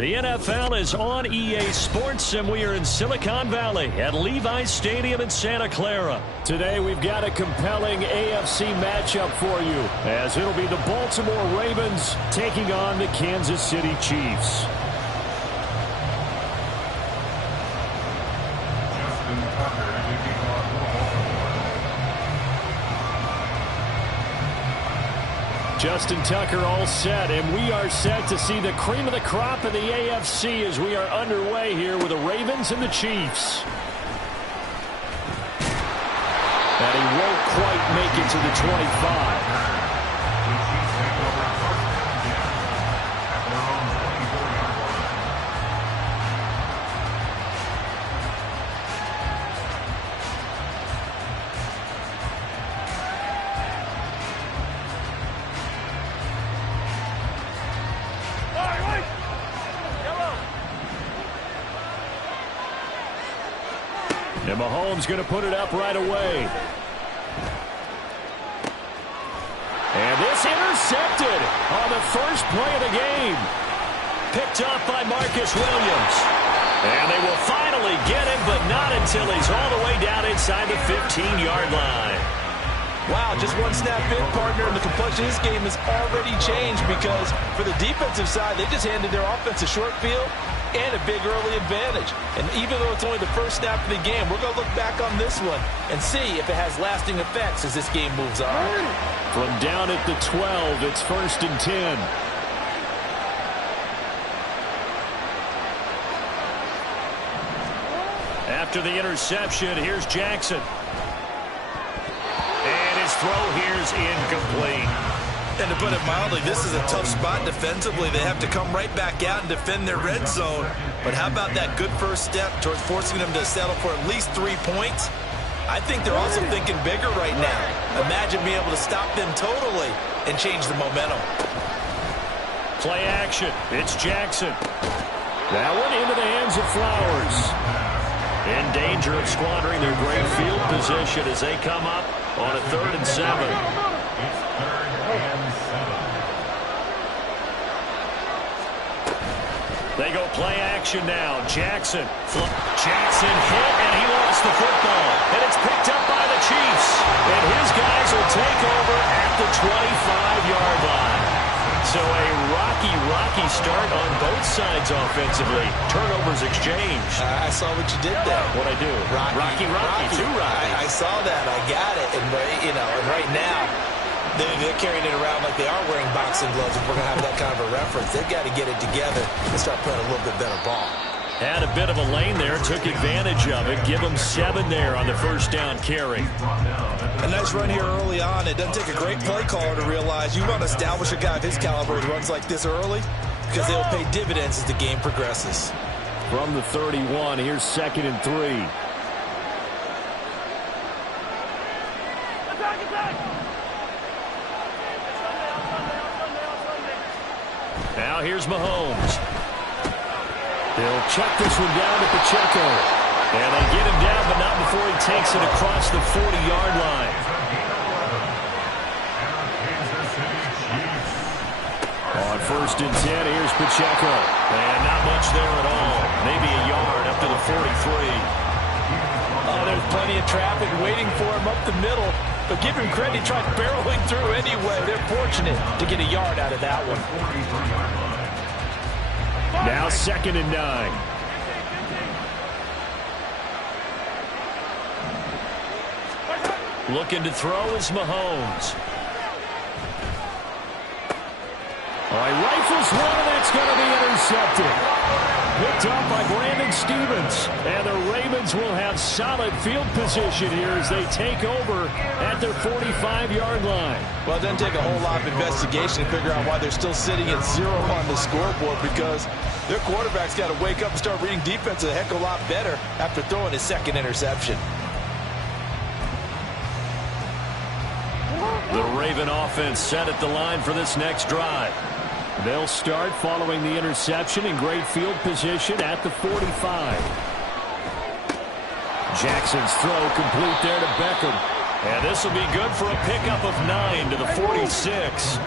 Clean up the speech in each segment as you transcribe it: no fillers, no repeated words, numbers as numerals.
The NFL is on EA Sports, and we are in Silicon Valley at Levi's Stadium in Santa Clara. Today we've got a compelling AFC matchup for you, as it'll be the Baltimore Ravens taking on the Kansas City Chiefs. Justin Tucker all set, and we are set to see the cream of the crop in the AFC as we are underway here with the Ravens and the Chiefs. And he won't quite make it to the 25. And Mahomes going to put it up right away. And this intercepted on the first play of the game. Picked up by Marcus Williams. And they will finally get him, but not until he's all the way down inside the 15-yard line. Wow, just one snap in, partner, and the complexion of this game has already changed because for the defensive side, they just handed their offense a short field and a big early advantage. And even though it's only the first snap of the game, we're going to look back on this one and see if it has lasting effects as this game moves on. From down at the 12, it's 1st and 10. After the interception, here's Jackson. And his throw here's incomplete. And to put it mildly, this is a tough spot defensively. They have to come right back out and defend their red zone. But how about that good first step towards forcing them to settle for at least 3 points? I think they're also thinking bigger right now. Imagine being able to stop them totally and change the momentum. Play action. It's Jackson. That one into the hands of Flowers. In danger of squandering their great field position as they come up on a 3rd and 7. They go play action now. Jackson hit, and he lost the football. And it's picked up by the Chiefs. And his guys will take over at the 25-yard line. So a rocky start on both sides offensively. Turnovers exchanged. I saw what you did there. What'd I do? Rocky. Too rocky. I saw that. I got it. And, and right now, they're carrying it around like they are wearing boxing gloves. If we're going to have that kind of a reference, they've got to get it together and start playing a little bit better ball. Had a bit of a lane there, took advantage of it. Give them 7 there on the first down carry. A nice run here early on. It doesn't take a great play caller to realize you want to establish a guy of his caliber who runs like this early because they'll pay dividends as the game progresses. From the 31, here's 2nd and 3. Now here's Mahomes. He'll check this one down to Pacheco. And they get him down, but not before he takes it across the 40-yard line. On 1st and 10, here's Pacheco. And not much there at all. Maybe a yard up to the 43. Oh, there's plenty of traffic waiting for him up the middle. But give him credit, he tried barreling through anyway. They're fortunate to get a yard out of that one. Now 2nd and 9. Looking to throw is Mahomes. All right, rifles one, and that's going to be intercepted. Picked up by Brandon Stevens. And the Ravens will have solid field position here as they take over at their 45-yard line. Well, it doesn't take a whole lot of investigation to figure out why they're still sitting at 0 on the scoreboard, because their quarterback's got to wake up and start reading defense a heck of a lot better after throwing his 2nd interception. The Raven offense set at the line for this next drive. They'll start following the interception in great field position at the 45. Jackson's throw complete there to Beckham. And this will be good for a pickup of 9 to the 46.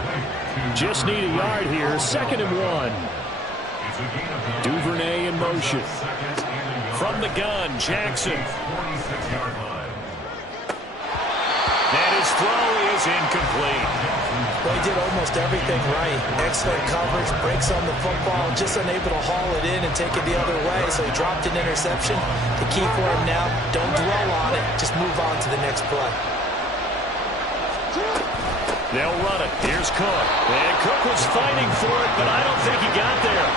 Just need a yard here, 2nd and 1. Duvernay in motion. From the gun, Jackson. And his throw is incomplete. Well, he did almost everything right. Excellent coverage, breaks on the football, just unable to haul it in and take it the other way, so he dropped an interception. The key for him now, don't dwell on it, just move on to the next play. They'll run it. Here's Cook. And Cook was fighting for it, but I don't think he got there.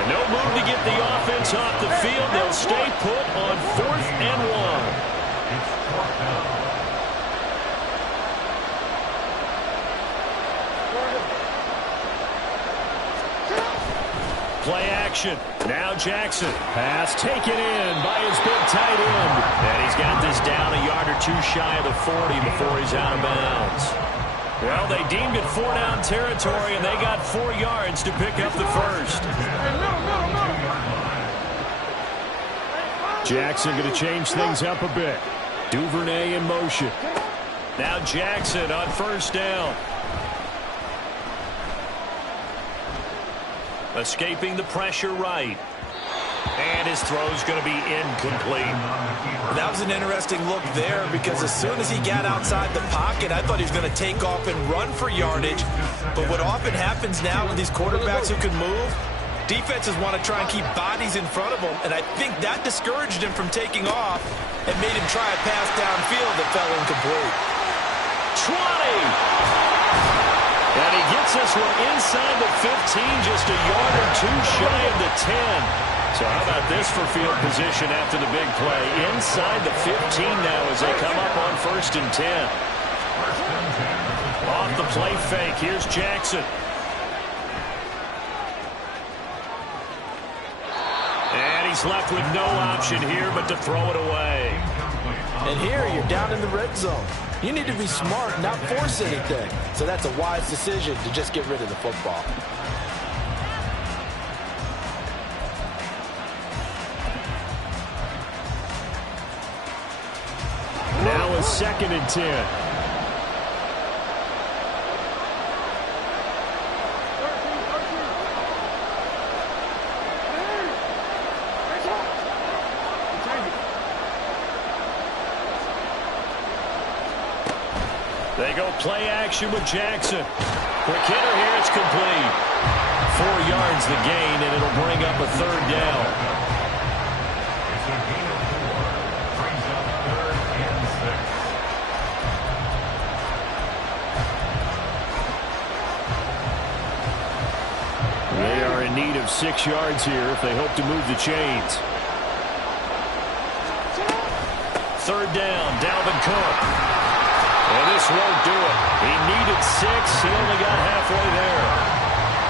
And no move to get the offense off the field. They'll stay put on 4th and 1. Play action. Now Jackson. Pass taken in by his big tight end. And he's got this down a yard or two shy of the 40 before he's out of bounds. Well, they deemed it 4-down territory, and they got 4 yards to pick up the first. Jackson going to change things up a bit. Duvernay in motion. Now Jackson on 1st down. Escaping the pressure right. And his throw's going to be incomplete. That was an interesting look there because as soon as he got outside the pocket, I thought he was going to take off and run for yardage. But what often happens now with these quarterbacks who can move, defenses want to try and keep bodies in front of them. And I think that discouraged him from taking off and made him try a pass downfield that fell incomplete. 20! And he gets this one inside the 15, just a yard or two shy of the 10. So how about this for field position after the big play? Inside the 15 now as they come up on 1st and 10. Off the play fake, here's Jackson. And he's left with no option here but to throw it away. And here you're down in the red zone. You need to be smart, not force anything. So that's a wise decision to just get rid of the football. Now a 2nd and 10. They go play action with Jackson. Quick hitter here, it's complete. 4 yards the gain, and it'll bring up a 3rd down. They are in need of 6 yards here if they hope to move the chains. 3rd down, Dalvin Cook. And this won't do it. He needed 6. He only got halfway there.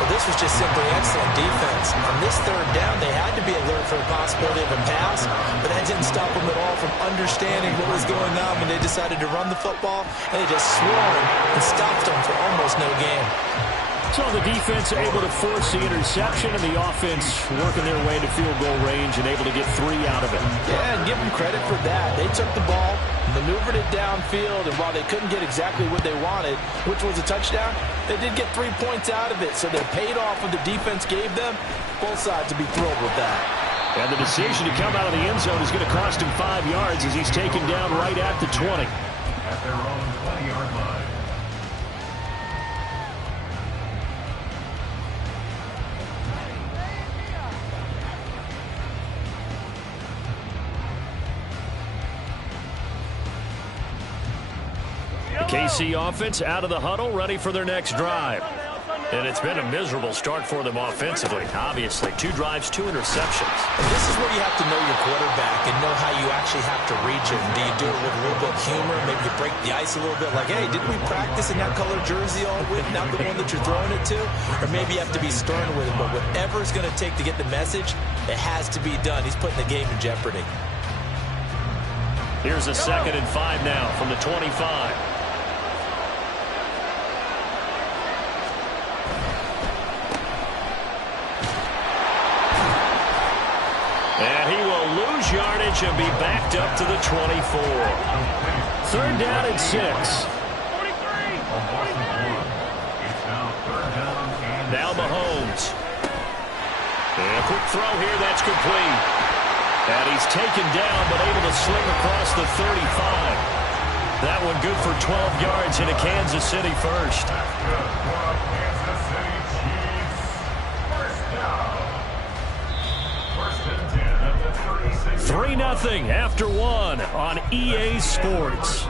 Well, this was just simply excellent defense. On this 3rd down, they had to be alert for the possibility of a pass, but that didn't stop them at all from understanding what was going on when they decided to run the football, and they just swarmed and stopped them for almost no gain. So the defense able to force the interception, and the offense working their way to field goal range and able to get 3 out of it. Yeah, and give them credit for that. They took the ball, maneuvered it downfield, and while they couldn't get exactly what they wanted, which was a touchdown, they did get 3 points out of it, so they paid off what the defense gave them. Both sides would be thrilled with that. And the decision to come out of the end zone is going to cost him 5 yards as he's taken down right at the 20. At their own 20-yard line. KC offense out of the huddle, ready for their next drive. And it's been a miserable start for them offensively. Obviously, 2 drives, 2 interceptions. And this is where you have to know your quarterback and know how you actually have to reach him. Do you do it with a little bit of humor? Maybe you break the ice a little bit like, hey, didn't we practice in that color jersey all week, not the one that you're throwing it to? Or maybe you have to be stern with him. But whatever it's going to take to get the message, it has to be done. He's putting the game in jeopardy. Here's a 2nd and 5 now from the 25. And he will lose yardage and be backed up to the 24. 3rd down and 6. Now Mahomes. And a quick throw here, that's complete. And he's taken down, but able to sling across the 35. That one good for 12 yards into Kansas City first. 3-0 after 1 on EA Sports.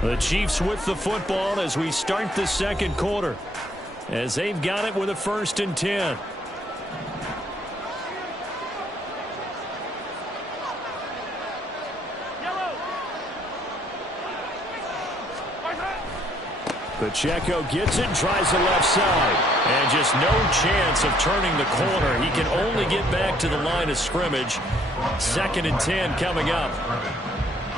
The Chiefs with the football as we start the second quarter, as they've got it with a 1st and 10. Pacheco gets it, tries the left side, and just no chance of turning the corner. He can only get back to the line of scrimmage. 2nd and 10 coming up.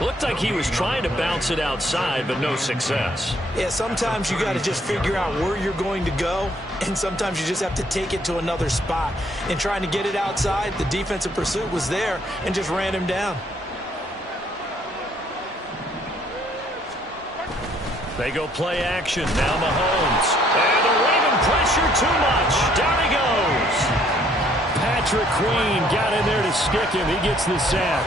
Looked like he was trying to bounce it outside, but no success. Yeah, sometimes you got to just figure out where you're going to go, and sometimes you just have to take it to another spot. In trying to get it outside, the defensive pursuit was there and just ran him down. They go play action. Now Mahomes. And the Raven pressure too much. Down he goes. Patrick Queen got in there to stick him. He gets the sack.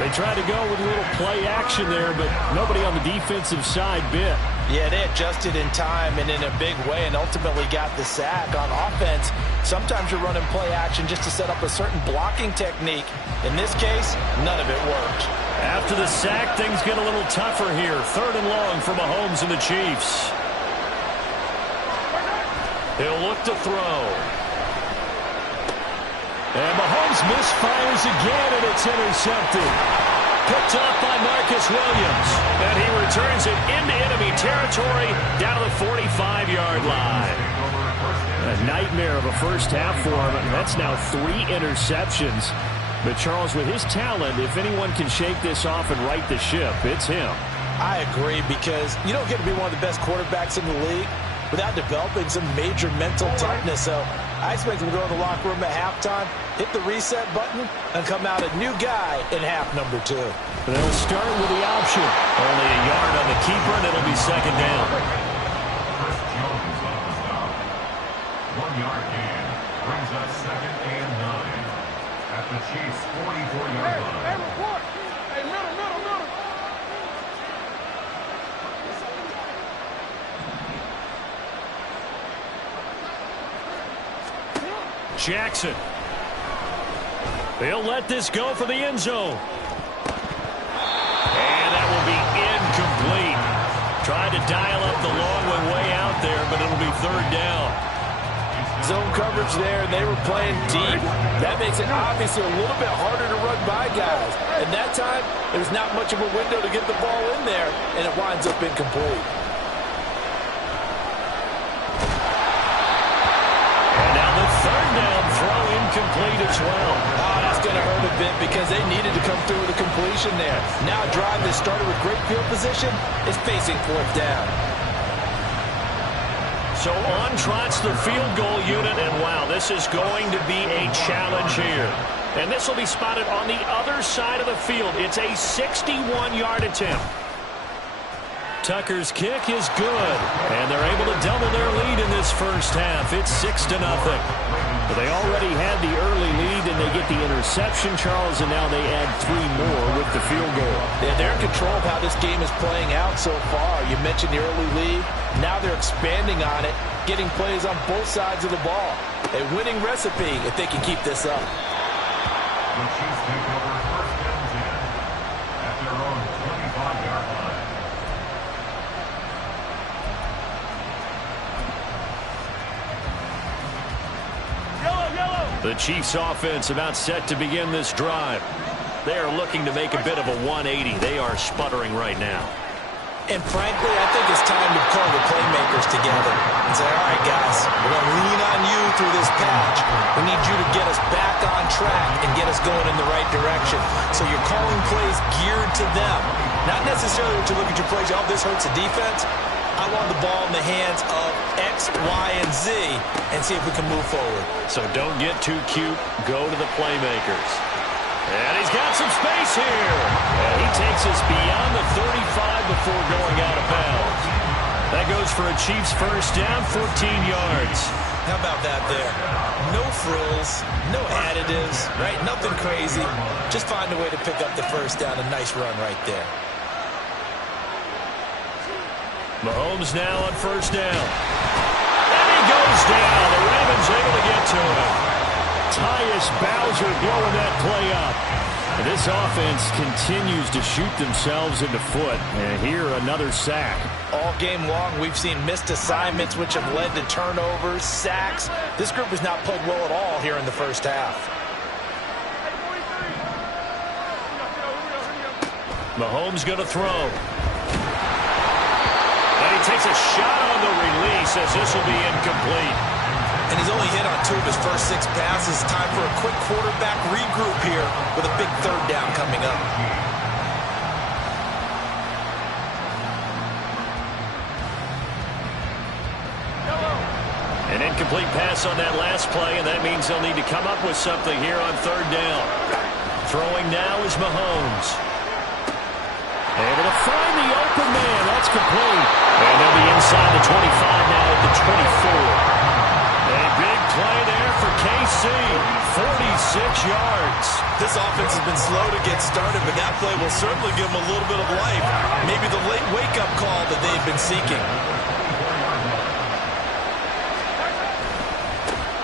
They tried to go with a little play action there, but nobody on the defensive side bit. Yeah, they adjusted in time and in a big way and ultimately got the sack. On offense, sometimes you're running play action just to set up a certain blocking technique. In this case, none of it worked. After the sack, things get a little tougher here. 3rd and long for Mahomes and the Chiefs. He'll look to throw. And Mahomes misfires again, and it's intercepted. Picked up by Marcus Williams. And he returns it into enemy territory down to the 45-yard line. A nightmare of a first half for him. That's now 3 interceptions. But, Charles, with his talent, if anyone can shake this off and right the ship, it's him. I agree, because you don't get to be one of the best quarterbacks in the league without developing some major mental toughness. So I expect him to go to the locker room at halftime, hit the reset button, and come out a new guy in half number 2. They'll start with the option. Only a yard on the keeper, and it'll be 2nd down. 1 yard gain brings us 2nd and 9 at the Chiefs' 44-yard line. Hey, report. Hey, middle. Jackson. They'll let this go for the end zone. And that will be incomplete. Tried to dial up the long one way out there, but it'll be 3rd down. Zone coverage there, and they were playing deep. That makes it obviously a little bit harder to run by guys. And that time, there was not much of a window to get the ball in there, and it winds up incomplete. And now the 3rd down throw incomplete as well. Oh, that's going to hurt a bit because they needed to come through with a completion there. Now a drive that started with great field position is facing 4th down. So on trots the field goal unit, and wow, this is going to be a challenge here. And this will be spotted on the other side of the field. It's a 61-yard attempt. Tucker's kick is good, and they're able to double their lead in this first half. It's 6-0. But they already had the early lead, and they get the interception, Charles, and now they add 3 more with the field goal. Yeah, they're in control of how this game is playing out so far. You mentioned the early lead. Now they're expanding on it, getting plays on both sides of the ball. A winning recipe if they can keep this up. The Chiefs take over 1st and 10 at their own 25-yard line. The Chiefs offense about set to begin this drive. They are looking to make a bit of a 180. They are sputtering right now. And frankly, I think it's time to call the playmakers together and say, all right, guys, we're going to lean on you through this patch. We need you to get us back on track and get us going in the right direction. So you're calling plays geared to them. Not necessarily what you look at your plays, oh, this hurts the defense. I want the ball in the hands of X, Y, and Z and see if we can move forward. So don't get too cute. Go to the playmakers. And he's got some space here. And he takes us beyond the 35 before going out of bounds. That goes goes for a Chiefs first down, 14 yards. How about that there? No frills, no additives, right? Nothing crazy. Just find a way to pick up the first down. A nice run right there. Mahomes now on first down. And he goes down. The Ravens able to get to him. Tyus Bowser blowing that play up. And this offense continues to shoot themselves in the foot. And here, another sack. All game long, we've seen missed assignments, which have led to turnovers, sacks. This group has not played well at all here in the first half. Mahomes going to throw. And he takes a shot on the release as this will be incomplete. And he's only hit on 2 of his first 6 passes. Time for a quick quarterback regroup here with a big third down coming up. An incomplete pass on that last play, and that means they'll need to come up with something here on third down. Throwing now is Mahomes. Able to find the open man. That's complete. And they'll be inside the 25 now at the 24. A big play there for KC. 46 yards. This offense has been slow to get started, but that play will certainly give them a little bit of life. Maybe the late wake-up call that they've been seeking.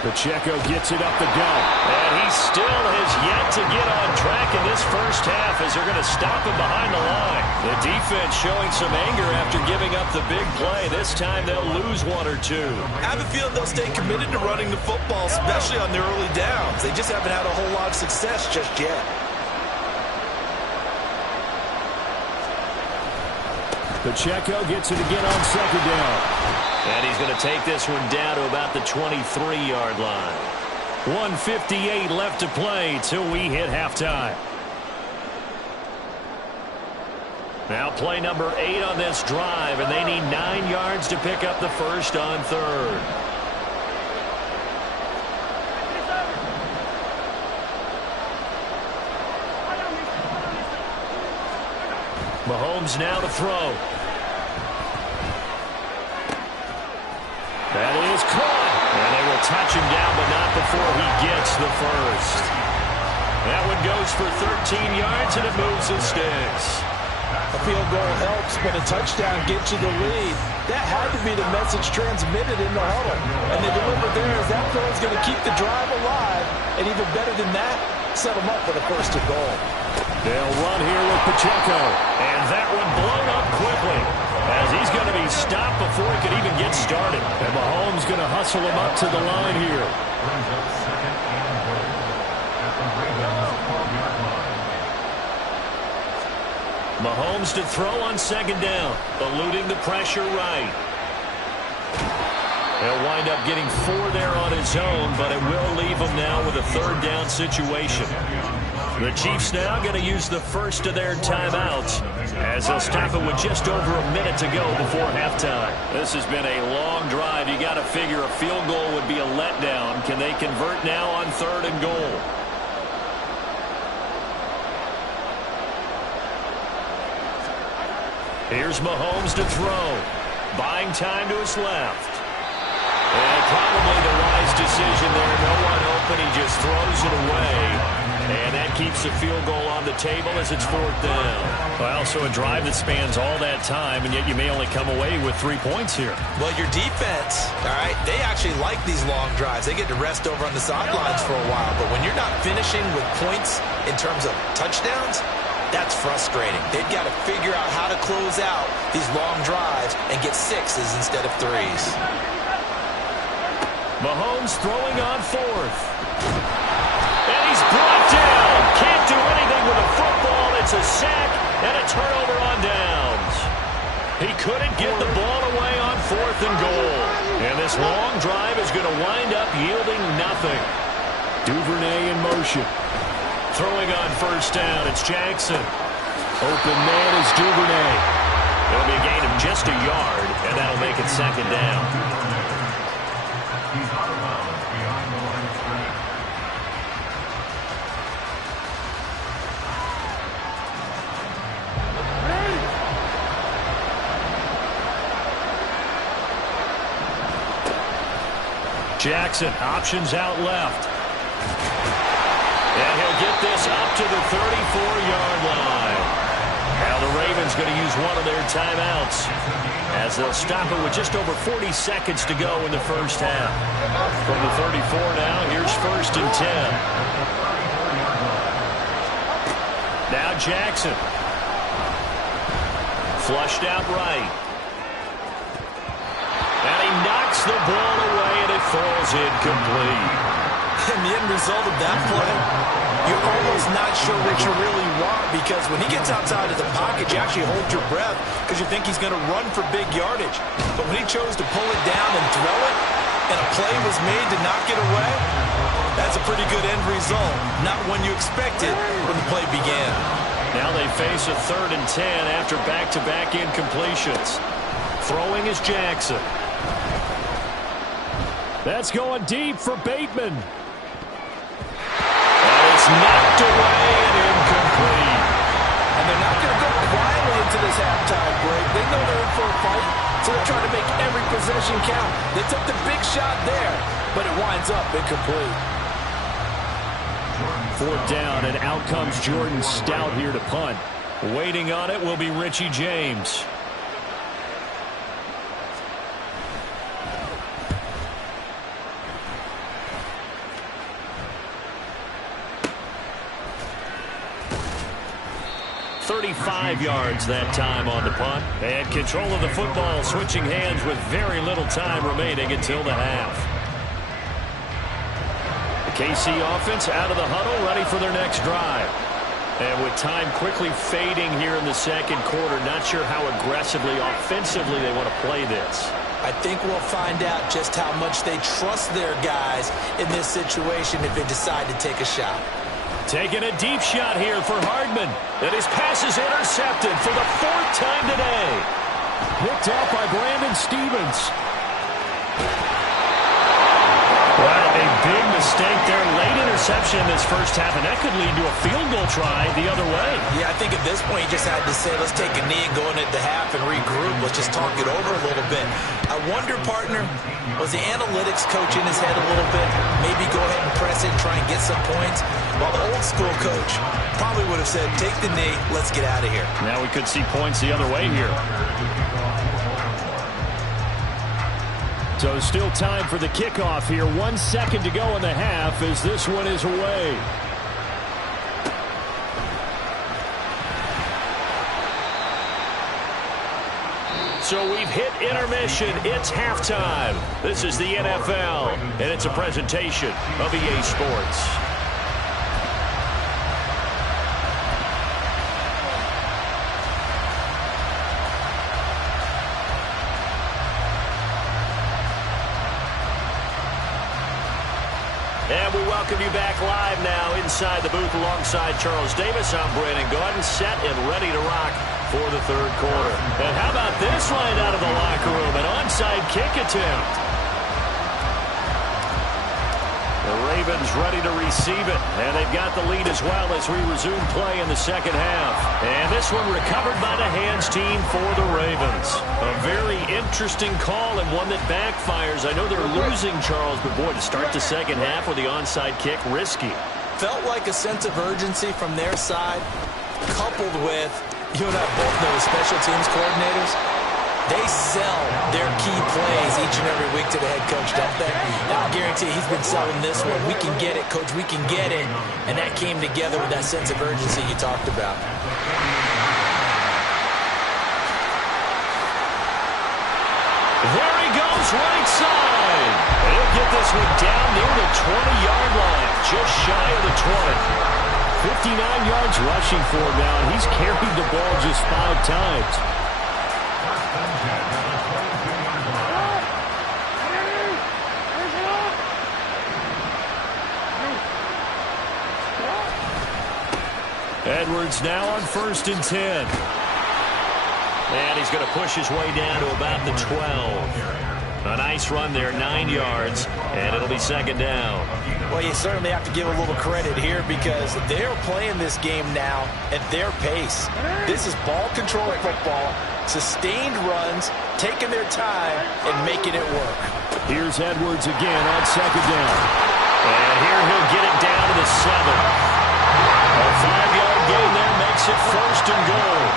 Pacheco gets it up the gut. And he still has yet to get on track in this first half as they're going to stop him behind the line. The defense showing some anger after giving up the big play. This time they'll lose 1 or 2. I have a feeling they'll stay committed to running the football, especially on their early downs. They just haven't had a whole lot of success just yet. Pacheco gets it again on second down. And he's going to take this one down to about the 23-yard line. 1:58 left to play till we hit halftime. Now play number 8 on this drive, and they need 9 yards to pick up the first on third. Mahomes now to throw. That is caught. And they will touch him down, but not before he gets the first. That one goes for 13 yards, and it moves the sticks. A field goal helps, but a touchdown gets you the lead. That had to be the message transmitted in the huddle. And they delivered there as that throw is going to keep the drive alive. And even better than that, set them up for the first and goal. They'll run here with Pacheco. And that one blown up quickly, as he's going to be stopped before he could even get started. And Mahomes going to hustle him up to the line here. Brings up second and goal at the Ravens 12-yard line. Mahomes to throw on second down, eluding the pressure right. He'll wind up getting 4 there on his own, but it will leave him now with a third down situation. The Chiefs now going to use the first of their timeouts as they'll stop it with just over a minute to go before halftime. This has been a long drive. You got to figure a field goal would be a letdown. Can they convert now on third and goal? Here's Mahomes to throw. Buying time to his left. And probably the wise decision there. No one open. He just throws it away. And that keeps the field goal on the table as it's fourth down. Well, so a drive that spans all that time, and yet you may only come away with 3 points here. Well, your defense, all right, they actually like these long drives. They get to rest over on the sidelines for a while. But when you're not finishing with points in terms of touchdowns, that's frustrating. They've got to figure out how to close out these long drives and get 6s instead of 3s. Mahomes throwing on fourth. And he's brought down. Can't do anything with a football. It's a sack and a turnover on downs. He couldn't get the ball away on fourth and goal. And this long drive is going to wind up yielding nothing. Duvernay in motion. Throwing on first down, it's Jackson. Open man is Duvernay. It'll be a gain of just a yard, and that'll make it second down. He's out of bounds behind the line of scrimmage. Jackson, options out left. And he'll get this up to the 34-yard line. Now the Ravens going to use one of their timeouts as they'll stop it with just over 40 seconds to go in the first half. From the 34 now, here's 1st and 10. Now Jackson. Flushed out right. And he knocks the ball away, and it falls incomplete. And the end result of that play, you're almost not sure what you really want, because when he gets outside of the pocket, you actually hold your breath because you think he's going to run for big yardage. But when he chose to pull it down and throw it, and a play was made to knock it away, that's a pretty good end result. Not one you expected when the play began. Now they face a 3rd and 10 after back-to-back incompletions. Throwing is Jackson. That's going deep for Bateman. And it's knocked away and incomplete. And they're not going to go quietly into this halftime break. They know they're in for a fight, so they're trying to make every possession count. They took the big shot there, but it winds up incomplete. 4th down, and out comes Jordan Stout here to punt. Waiting on it will be Richie James. .35 yards that time on the punt. And control of the football switching hands with very little time remaining until the half. The KC offense out of the huddle, ready for their next drive. And with time quickly fading here in the second quarter, not sure how aggressively, offensively they want to play this. I think we'll find out just how much they trust their guys in this situation if they decide to take a shot. Taking a deep shot here for Hardman. And his pass is intercepted for the 4th time today. Picked off by Brandon Stevens. Well, a big mistake there. Late interception in this first half, and that could lead to a field goal try the other way. Yeah, I think at this point you just had to say, let's take a knee and go into the half and regroup. Let's just talk it over a little bit. I wonder, partner, was the analytics coach in his head a little bit? Maybe go ahead and press it and try and get some points? While the old school coach probably would have said, take the knee, let's get out of here. Now we could see points the other way here. So still time for the kickoff here. 1 second to go in the half as this one is away. So we've hit intermission. It's halftime. This is the NFL, and it's a presentation of EA Sports. And we welcome you back live now inside the booth alongside Charles Davis. I'm Brandon Gordon, set and ready to rock for the third quarter. And how about this line out of the locker room? An onside kick attempt. The Ravens ready to receive it, and they've got the lead as well as we resume play in the second half. And this one recovered by the hands team for the Ravens. A very interesting call and one that backfires. I know they're losing, Charles, but boy, to start the second half with the onside kick, risky. Felt like a sense of urgency from their side, coupled with, you and I both know as special teams coordinators, they sell their key plays each and every week to the head coach, don't they? And I guarantee he's been selling this one. We can get it, coach, we can get it. And that came together with that sense of urgency you talked about. There he goes, right side. And he'll get this one down near the 20-yard line, just shy of the 20. 59 yards rushing for him now, and he's carried the ball just 5 times. Edwards now on 1st and 10. And he's going to push his way down to about the 12. A nice run there, 9 yards, and it'll be second down. Well, you certainly have to give a little credit here because they're playing this game now at their pace. This is ball control football, sustained runs, taking their time, and making it work. Here's Edwards again on second down. And here he'll get it down to the 7. A 5-yard gain there makes it 1st and goal.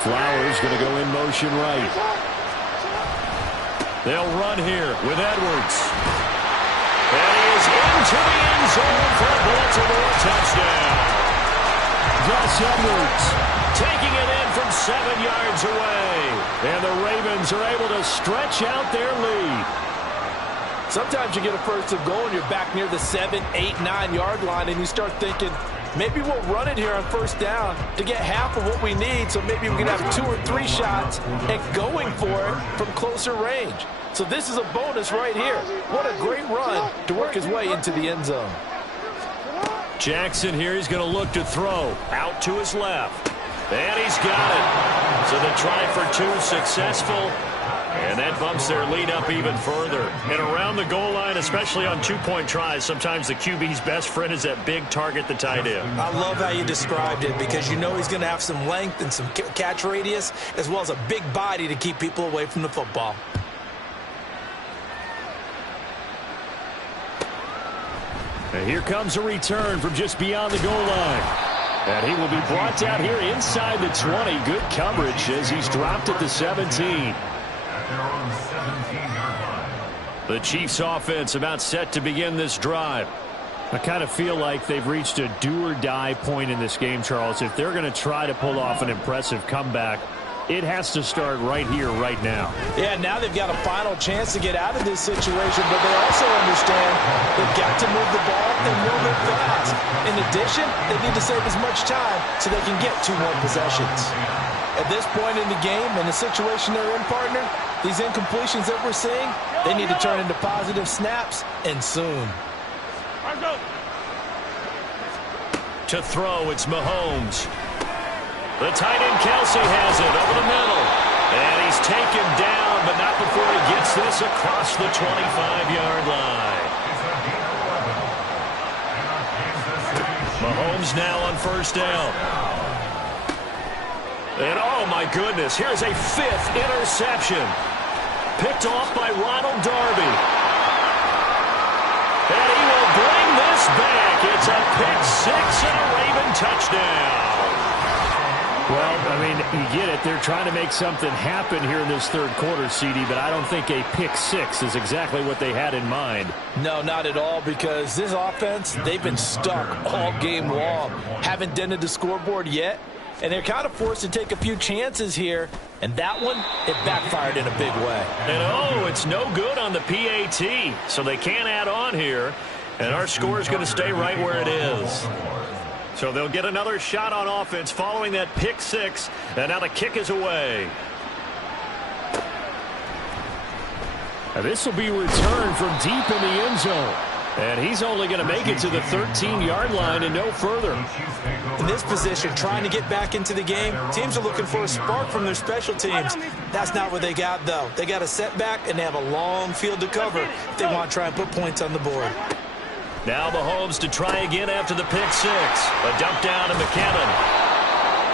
Flowers going to go in motion right. They'll run here with Edwards. And he is into the end zone for a Baltimore touchdown. Gus Edwards taking it in from 7 yards away. And the Ravens are able to stretch out their lead. Sometimes you get a first and goal and you're back near the 7, 8, 9-yard line and you start thinking, maybe we'll run it here on first down to get half of what we need, so maybe we can have 2 or 3 shots at going for it from closer range. So this is a bonus right here. What a great run to work his way into the end zone. Jackson here, he's going to look to throw. Out to his left. And he's got it. So the try for 2 successful. And that bumps their lead up even further. And around the goal line, especially on 2-point tries, sometimes the QB's best friend is that big target, the tight end. I love how you described it because you know he's going to have some length and some catch radius as well as a big body to keep people away from the football. And here comes a return from just beyond the goal line. And he will be brought down here inside the 20. Good coverage as he's dropped at the 17. The Chiefs offense about set to begin this drive. I kind of feel like they've reached a do-or-die point in this game, Charles. If they're going to try to pull off an impressive comeback, it has to start right here, right now. Yeah, now they've got a final chance to get out of this situation, but they also understand they've got to move the ball and move it fast. In addition, they need to save as much time so they can get 2 more possessions. At this point in the game, in the situation they're in, partner, these incompletions that we're seeing, they need to turn into positive snaps, and soon. To throw, it's Mahomes. The tight end Kelsey has it over the middle. And he's taken down, but not before he gets this across the 25-yard line. Mahomes now on first down. And oh my goodness, here's a 5th interception. Picked off by Ronald Darby. And he will bring this back. It's a pick-6 and a Raven touchdown. Well, I mean, you get it. They're trying to make something happen here in this third quarter, CD, but I don't think a pick-6 is exactly what they had in mind. No, not at all, because this offense, they've been stuck all game long. Haven't dented the scoreboard yet, and they're kind of forced to take a few chances here, and that one, it backfired in a big way. And oh, it's no good on the PAT, so they can't add on here, and our score is going to stay right where it is. So they'll get another shot on offense following that pick-6, and now the kick is away. And this will be returned from deep in the end zone. And he's only going to make it to the 13-yard line and no further. In this position, trying to get back into the game, teams are looking for a spark from their special teams. That's not what they got, though. They got a setback, and they have a long field to cover if they want to try and put points on the board. Now Mahomes to try again after the pick-6. A dump down to McKinnon.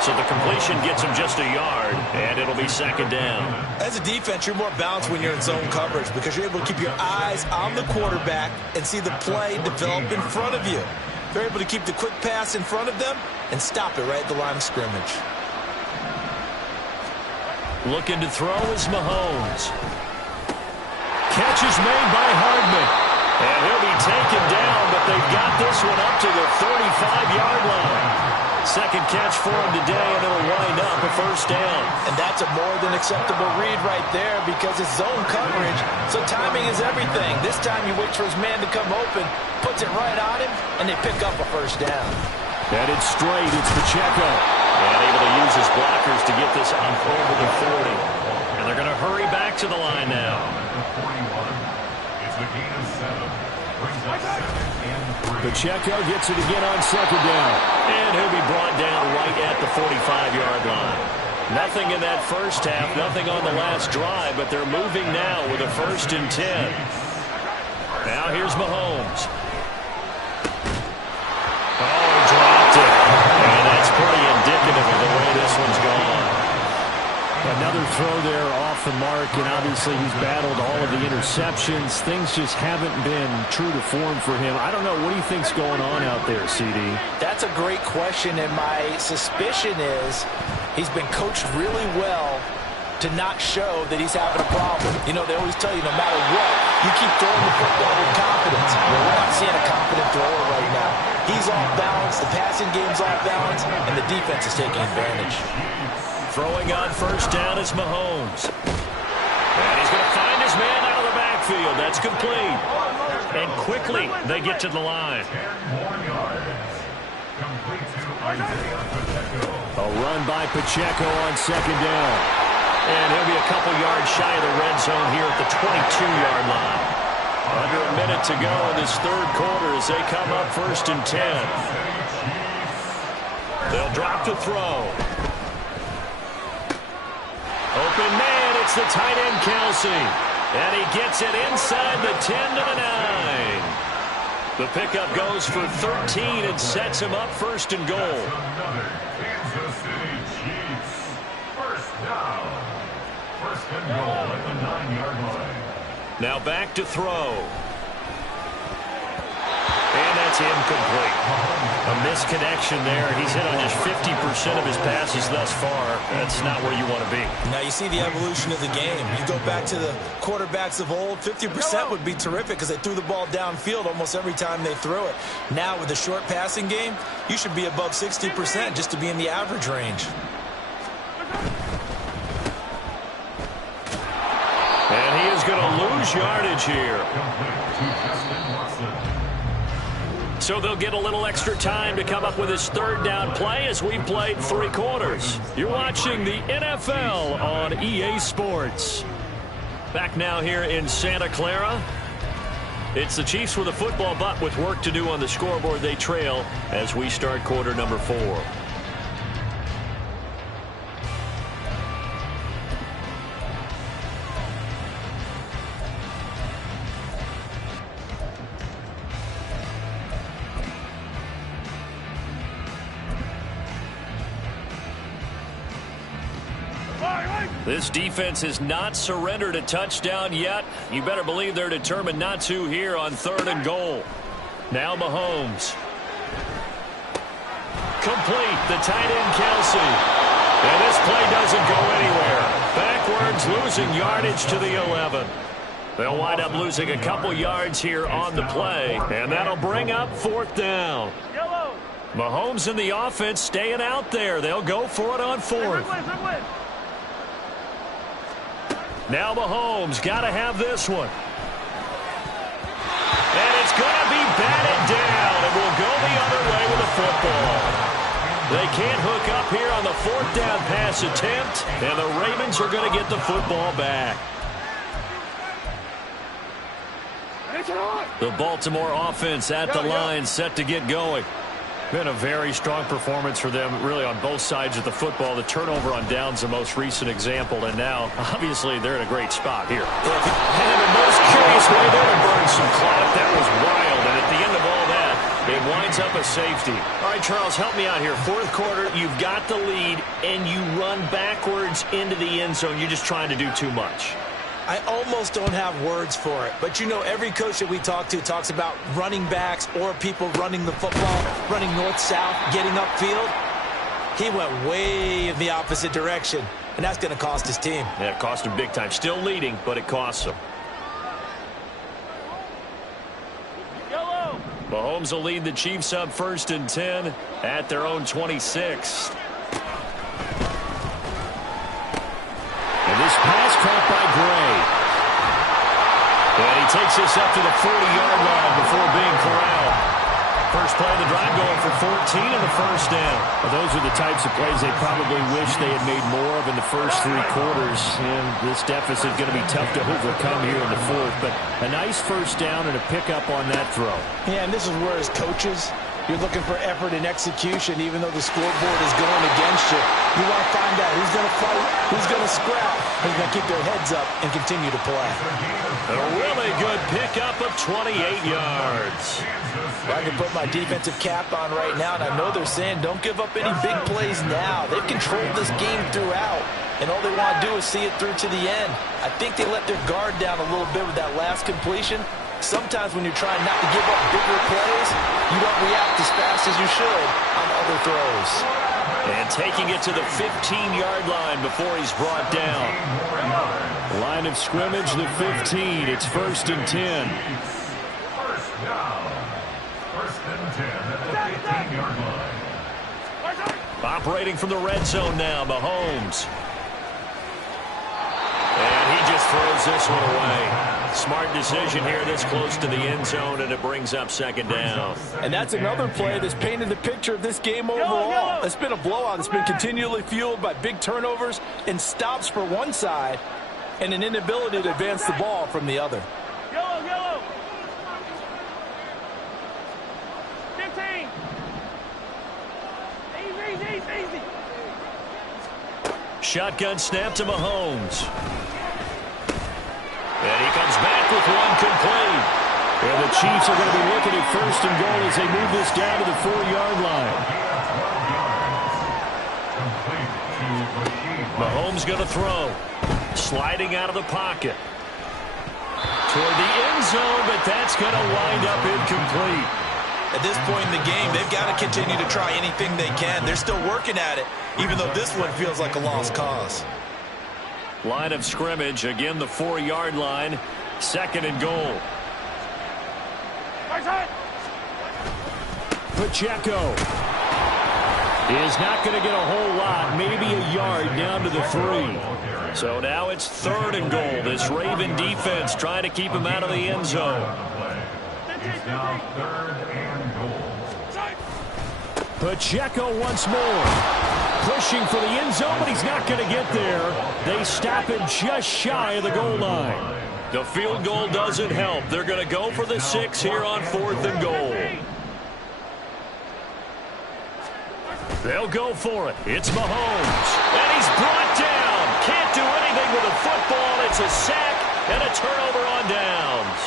So the completion gets him just a yard, and it'll be second down. As a defense, you're more balanced when you're in zone coverage because you're able to keep your eyes on the quarterback and see the play develop in front of you. They're able to keep the quick pass in front of them and stop it right at the line of scrimmage. Looking to throw is Mahomes. Catch is made by Hardman. And he'll be taken down, but they've got this one up to the 35-yard line. Second catch for him today, and it'll wind up a first down. And that's a more than acceptable read right there because it's zone coverage, so timing is everything. This time he waits for his man to come open, puts it right on him, and they pick up a first down. And it's straight. It's Pacheco. And able to use his blockers to get this on over the 40. And they're going to hurry back to the line now. It's the gain of 7. Pacheco gets it again on second down. And he'll be brought down right at the 45-yard line. Nothing in that first half, nothing on the last drive, but they're moving now with a 1st and 10. Now here's Mahomes. Oh, he dropped it. And that's pretty indicative of the way this one's gone. Another throw there off the mark, and obviously he's battled all of the interceptions. Things just haven't been true to form for him. I don't know. What do you think's going on out there, CD? That's a great question, and my suspicion is he's been coached really well to not show that he's having a problem. You know, they always tell you no matter what, you keep throwing the football with confidence. Well, we're not seeing a confident thrower right now. He's off balance, the passing game's off balance, and the defense is taking advantage. Throwing on 1st down is Mahomes. And he's going to find his man out of the backfield. That's complete. And quickly they get to the line. A run by Pacheco on second down. And he'll be a couple yards shy of the red zone here at the 22-yard line. Under a minute to go in this third quarter as they come up 1st and 10. They'll drop to throw. Open man, it's the tight end Kelsey. And he gets it inside the 10 to the 9. The pickup goes for 13 and sets him up 1st and goal. Kansas City Chiefs. 1st down. 1st and goal at the 9-yard line. Now back to throw. And that's incomplete. A misconnection there. He's hit on just 50% of his passes thus far. That's not where you want to be. Now you see the evolution of the game. You go back to the quarterbacks of old, 50% would be terrific because they threw the ball downfield almost every time they threw it. Now with the short passing game, you should be above 60% just to be in the average range. And he is going to lose yardage here. So they'll get a little extra time to come up with his 3rd down play as we played 3 quarters. You're watching the NFL on EA Sports. Back now here in Santa Clara. It's the Chiefs with a football, but with work to do on the scoreboard. They trail as we start quarter number 4. This defense has not surrendered a touchdown yet. You better believe they're determined not to here on 3rd and goal. Now Mahomes. Complete, the tight end Kelsey. And this play doesn't go anywhere. Backwards, losing yardage to the 11. They'll wind up losing a couple yards here on the play. And that'll bring up 4th down. Mahomes and the offense staying out there. They'll go for it on 4th. Now Mahomes got to have this one. And it's going to be batted down, and we'll go the other way with the football. They can't hook up here on the 4th down pass attempt, and the Ravens are going to get the football back. The Baltimore offense at the line, set to get going. Been a very strong performance for them, really, on both sides of the football. The turnover on downs, the most recent example, and now, obviously, they're in a great spot here. And in the most curious way, they're to burn some clock. That was wild, and at the end of all that, it winds up a safety. All right, Charles, help me out here. 4th quarter, you've got the lead, and you run backwards into the end zone. You're just trying to do too much. I almost don't have words for it. But, you know, every coach that we talk to talks about running backs or people running the football, running north-south, getting upfield. He went way in the opposite direction, and that's going to cost his team. Yeah, it cost him big time. Still leading, but it costs him. Mahomes will lead the Chiefs up 1st and 10 at their own 26. And this pass caught by Gray. And he takes this up to the 40-yard line before being corralled. First play of the drive going for 14 and the first down. Well, those are the types of plays they probably wish they had made more of in the first 3 quarters. And this deficit is going to be tough to overcome here in the fourth. But a nice first down and a pickup on that throw. Yeah, and this is where as coaches, you're looking for effort and execution, even though the scoreboard is going against you. You want to find out who's going to fight, who's going to scrap, who's going to keep their heads up and continue to play. A really good pickup of 28 yards. I can put my defensive cap on right now, and I know they're saying don't give up any big plays now. They've controlled this game throughout, and all they want to do is see it through to the end. I think they let their guard down a little bit with that last completion. Sometimes when you're trying not to give up bigger plays, you don't react as fast as you should on other throws. And taking it to the 15-yard line before he's brought down. Line of scrimmage, the 15. It's 1st and 10. First down. 1st and 10 at the 15-yard line. Operating from the red zone now, Mahomes. And he just throws this one away. Smart decision here this close to the end zone, and it brings up 2nd down. And that's another play that's painted the picture of this game overall. It's been a blowout. It's been continually fueled by big turnovers and stops for one side and an inability to advance the ball from the other. Yellow. 15. Easy. Shotgun snap to Mahomes. And he comes back with one complete. And the Chiefs are going to be looking at 1st and goal as they move this down to the 4-yard line. Mahomes going to throw. Sliding out of the pocket. Toward the end zone, but that's going to wind up incomplete. At this point in the game, they've got to continue to try anything they can. They're still working at it, even though this one feels like a lost cause. Line of scrimmage, again the 4-yard line. 2nd and goal. Pacheco is not going to get a whole lot, maybe a yard down to the 3. So now it's 3rd and goal. This Raven defense trying to keep him out of the end zone. It's now 3rd and goal. Pacheco once more. Pushing for the end zone, but he's not going to get there. They stop him just shy of the goal line. The field goal doesn't help. They're going to go for the 6 here on 4th and goal. They'll go for it. It's Mahomes. And he's brought down. Can't do anything with a football. It's a sack and a turnover on downs.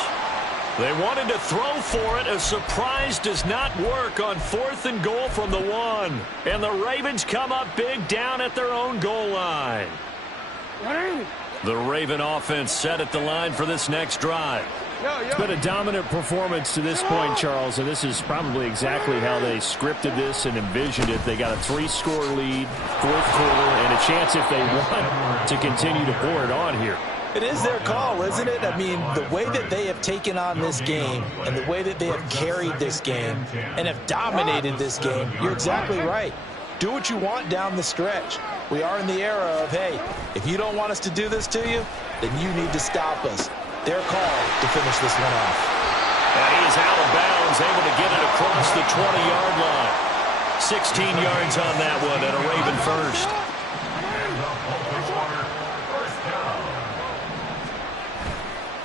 They wanted to throw for it. A surprise does not work on 4th and goal from the 1. And the Ravens come up big down at their own goal line. The Raven offense set at the line for this next drive. It's been a dominant performance to this point, Charles, and this is probably exactly how they scripted this and envisioned it. They got a 3-score lead, 4th quarter, and a chance if they want to continue to pour it on here. It is their call, isn't it? I mean, the way that they have taken on this game and the way that they have carried this game and have dominated this game, you're exactly right. Do what you want down the stretch. We are in the era of, hey, if you don't want us to do this to you, then you need to stop us. Their call to finish this one off. And he is out of bounds, able to get it across the 20-yard line. 16 yards on that one and a Raven first.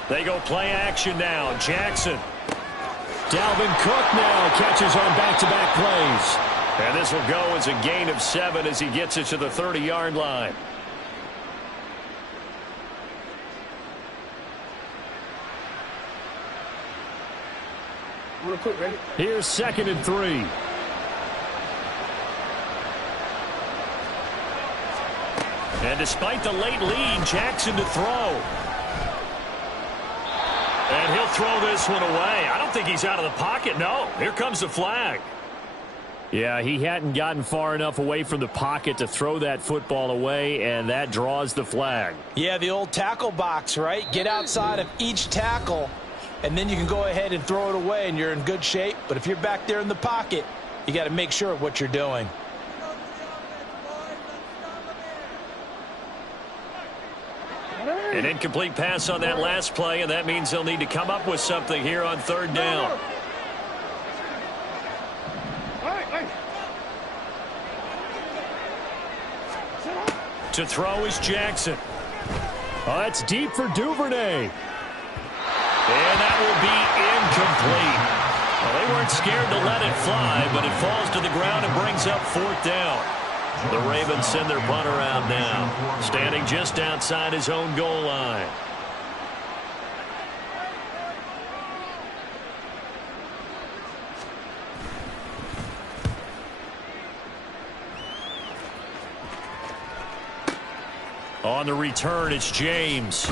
They go play action now. Jackson. Dalvin Cook now catches on back-to-back plays. And this will go as a gain of 7 as he gets it to the 30-yard line. Real quick, ready? Here's 2nd and 3. And despite the late lead, Jackson to throw. And he'll throw this one away. I don't think he's out of the pocket. No, here comes the flag. Yeah, he hadn't gotten far enough away from the pocket to throw that football away, and that draws the flag. Yeah, the old tackle box, right? Get outside of each tackle, and then you can go ahead and throw it away, and you're in good shape. But if you're back there in the pocket, you got to make sure of what you're doing. An incomplete pass on that last play, and that means they'll need to come up with something here on 3rd down. To throw is Jackson. Oh, that's deep for Duvernay. And that will be incomplete. Well, they weren't scared to let it fly, but it falls to the ground and brings up 4th down. The Ravens send their punter out now, standing just outside his own goal line. On the return, it's James.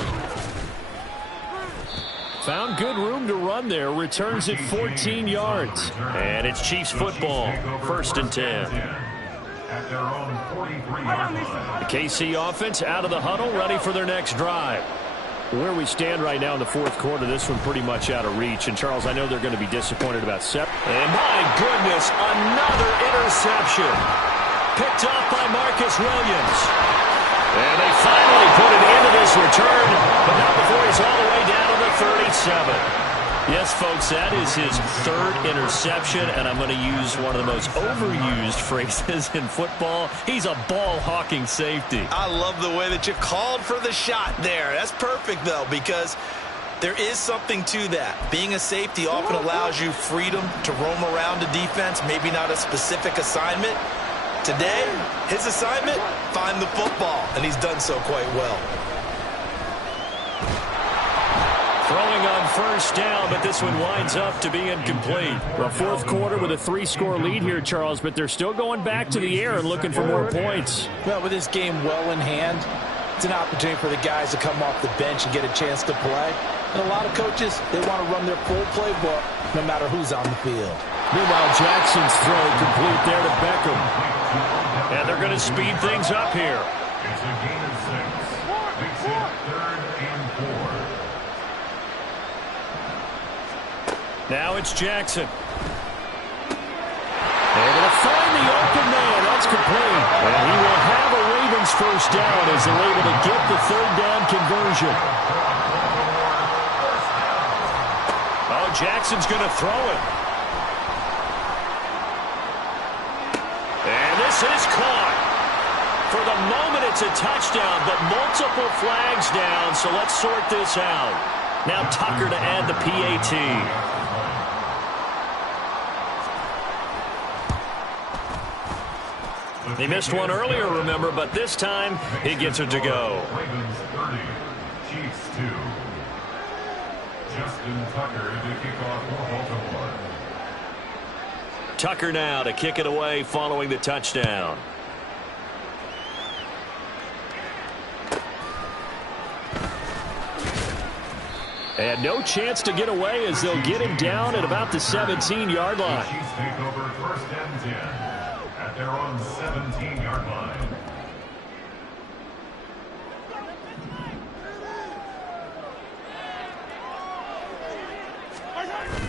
Found good room to run there. Returns it 14 yards. And it's Chiefs football. 1st and 10. The KC offense out of the huddle, ready for their next drive. Where we stand right now in the 4th quarter, this one pretty much out of reach. And, Charles, I know they're going to be disappointed about 7. And, my goodness, another interception. Picked off by Marcus Williams. And they finally put it into this return, but not before he's all the way down to the 37. Yes, folks, that is his 3rd interception, and I'm going to use one of the most overused phrases in football. He's a ball-hawking safety. I love the way that you called for the shot there. That's perfect, though, because there is something to that. Being a safety often allows you freedom to roam around a defense, maybe not a specific assignment. Today, his assignment, find the football, and he's done so quite well. Throwing on 1st down, but this one winds up to be incomplete. Well, 4th quarter with a 3-score lead here, Charles, but they're still going back to the air and looking for more points. Well, with this game well in hand, it's an opportunity for the guys to come off the bench and get a chance to play. And a lot of coaches, they want to run their full playbook no matter who's on the field. Meanwhile, Jackson's throw complete there to Beckham. And they're going to speed things up here. It's a gain of 6. Makes it 3rd and 4. Now it's Jackson. Able to find the open man. That's complete. And he will have a Ravens 1st down as they're able to get the 3rd down conversion. Oh, Jackson's going to throw it. And this is caught. For the moment, it's a touchdown, but multiple flags down, so let's sort this out. Now Tucker to add the PAT. He missed one earlier, remember, but this time he gets it to go. Ravens 30, Chiefs 2. Justin Tucker to kick off for Baltimore. Tucker now to kick it away following the touchdown. And no chance to get away as they'll get him down at about the 17-yard line. The Chiefs take over 1st and 10 at their own 17-yard line.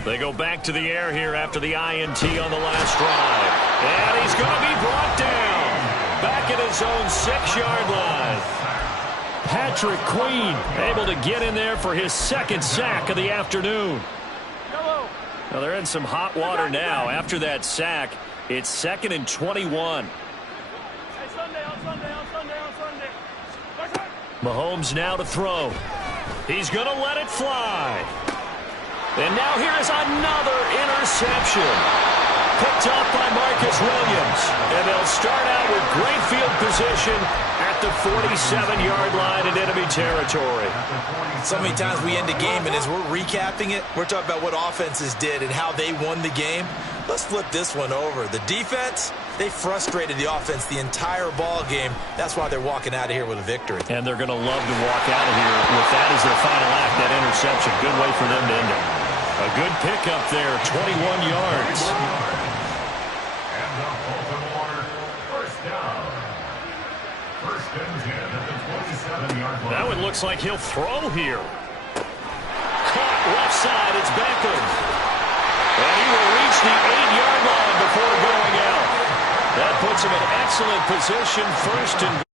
They go back to the air here after the INT on the last drive. And he's going to be brought down. Back at his own 6-yard line. Patrick Queen able to get in there for his 2nd sack of the afternoon. Now they're in some hot water now. After that sack, it's 2nd and 21. Mahomes now to throw. He's going to let it fly. And now here is another interception. Picked up by Marcus Williams. And they'll start out with great field position at the 47-yard line in enemy territory. So many times we end a game, and as we're recapping it, we're talking about what offenses did and how they won the game. Let's flip this one over. The defense, they frustrated the offense the entire ball game. That's why they're walking out of here with a victory. And they're going to love to walk out of here with that as their final act, that interception. Good way for them to end it. A good pickup there, 21 yards. And the Baltimore 1st down. 1st and 10 at the 27-yard line. That one looks like he'll throw here. Caught left side, it's Beckham. And he will reach the 8-yard line before going out. That puts him in excellent position, 1st and